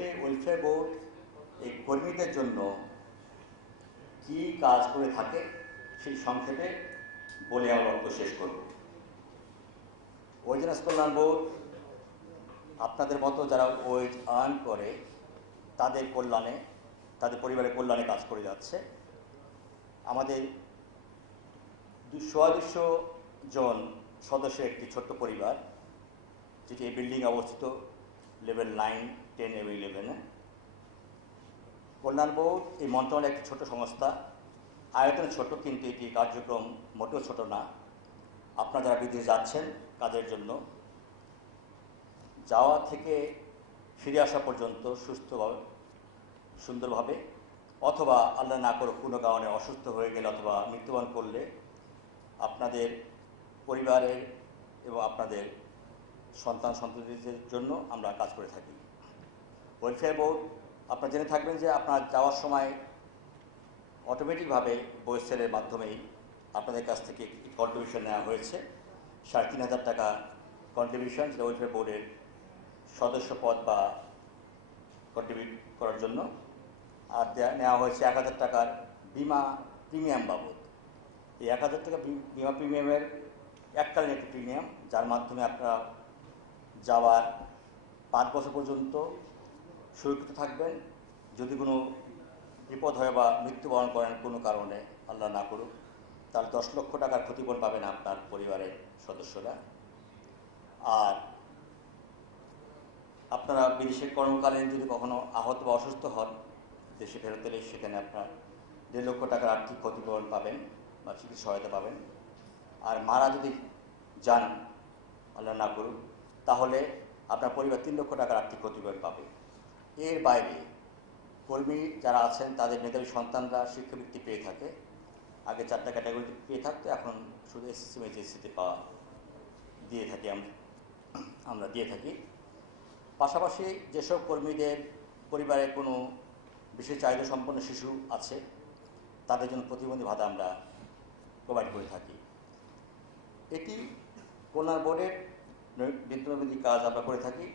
সংক্ষেপে welfare board এই কর্মীদের জন্য কি কাজ করে থাকে সেই সংক্ষেপে বলে আমার বক্তব্য শেষ করব। ওয়েজ কল্যাণ বোর্ড আপনাদের মতো যারা ওয়েজ আর্ন করে তাদের কল্যাণে, তাদের পরিবারের কল্যাণে কাজ করে যাচ্ছে। আমাদের 200 জন সদস্যের একটি ছোট্ট পরিবার, যেটি এই বিল্ডিং অবস্থিত লেভেল 9, 10 এবং 11-এ। কল্যাণ বোর্ড এই মন্ত্রণালয়ের একটি ছোট সংস্থা, আয়তনে ছোট, কিন্তু এটি কার্যক্রম মোটেও ছোট না। আপনারা যারা বিদেশে যাচ্ছেন কাজের জন্য, যাওয়া থেকে ফিরে আসা পর্যন্ত সুস্থভাবে, সুন্দরভাবে, অথবা আল্লাহ না করুক কোনো কারণে অসুস্থ হয়ে গেলে অথবা মৃত্যুবরণ করলে আপনাদের পরিবারের এবং আপনাদের সন্তান সন্ততিদের জন্য আমরা কাজ করে থাকি। ওয়েলফেয়ার বোর্ড, আপনারা জেনে থাকবেন যে আপনার যাওয়ার সময় অটোমেটিকভাবে বইসেলের মাধ্যমেই আপনাদের কাছ থেকে কন্ট্রিবিউশন নেওয়া হয়েছে। 3,500 টাকা কন্ট্রিবিউশন, যেটা ওয়েলফেয়ার বোর্ডের সদস্য পদ বা কন্ট্রিবিউট করার জন্য। আর নেওয়া হয়েছে 1,000 টাকার বিমা প্রিমিয়াম বাবদ। এই 1,000 টাকা বিমা প্রিমিয়ামের এককালীন একটি প্রিমিয়াম, যার মাধ্যমে আপনারা যাওয়ার 5 বছর পর্যন্ত সুরক্ষিত থাকবেন। যদি কোনো বিপদ হয় বা মৃত্যুবরণ করেন কোনো কারণে, আল্লাহ না করুক, তাহলে 10 লক্ষ টাকার ক্ষতিপূরণ পাবেন আপনার পরিবারের সদস্যরা। আর আপনারা বিদেশে কর্মকালীন যদি কখনো আহত বা অসুস্থ হন, দেশে ফেরত এলে সেখানে আপনার 1.5 লক্ষ টাকার আর্থিক ক্ষতিপূরণ পাবেন বা চিকিৎসা সহায়তা পাবেন। আর মারা যদি যান, আল্লাহ না করুক, তাহলে আপনার পরিবার 3 লক্ষ টাকার আর্থিক ক্ষতিপূরণ পাবে। এর বাইরে কর্মী যারা আছেন তাদের মেধাবী সন্তানরা শিক্ষাবৃত্তি পেয়ে থাকে। আগে 4টা ক্যাটাগরিতে পেয়ে থাকতো, এখন শুধু এসএসসি এইচএসসিতে পাওয়া দিয়ে থাকি, আমরা দিয়ে থাকি। পাশাপাশি যেসব কর্মীদের পরিবারে কোনো বিশেষ চাহিদা সম্পন্ন শিশু আছে, তাদের জন্য প্রতিবন্ধী ভাতা আমরা প্রোভাইড করে থাকি। এটি কল্যাণ বোর্ডের নিত্যনৈমিত্তিক কাজ আমরা করে থাকি।